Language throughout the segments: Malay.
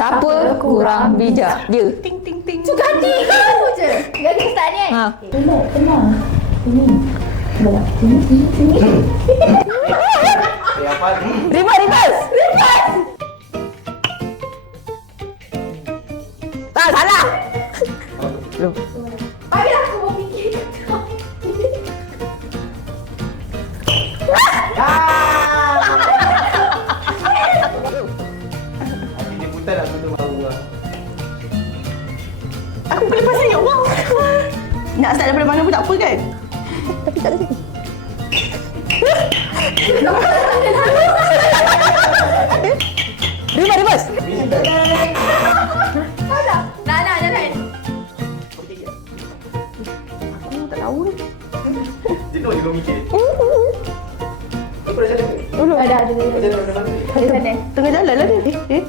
Siapa kurang bijak? Dia. Ting ting ting. Suka hati je. Jadi start ni kan? Ha. Tenang. Sini. Belah. Sini. Apa ni? Reverse. Tak, salah. Belum. Baiklah aku mau fikir. Hati dia putar nak tutup bau lah. Aku boleh pasal ya Allah. Nak start daripada mana pun tak apa kan? Tapi tak ada. Reverse. Nak jalan. Aku tak tahu ni. Jenuh je kau mikir. Aku dah jalan ke? Dulu. Ada. Jalan mana? Tengah jalan lah dia.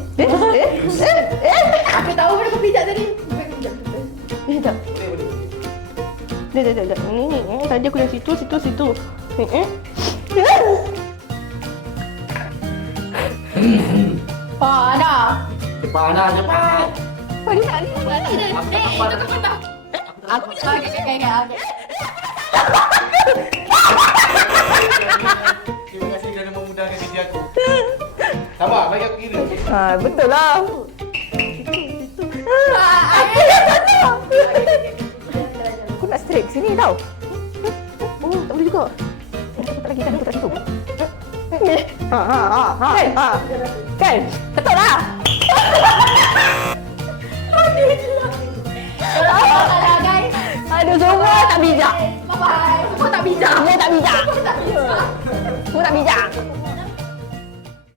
Aku tahu mana kau pijak tadi. Sekejap. Dah. Ni. Tadi aku yang situ. Dah. Cepat nak, cepat. Itu kau tahu. Aku Okay. Terima kasih kerana memudahkan kerja aku. Sabar, bagi aku kira. Betul lah. Aku nak straight ke sini tau. Oh, tak boleh juga. Tak lagi kan, aku kat situ. Kan? Betul lah. Dah guys. Aduh, semua tak bijak. Bye-bye. Semua tak bijak. Semua tak bijak. Tak bijak. Semua tak bijak.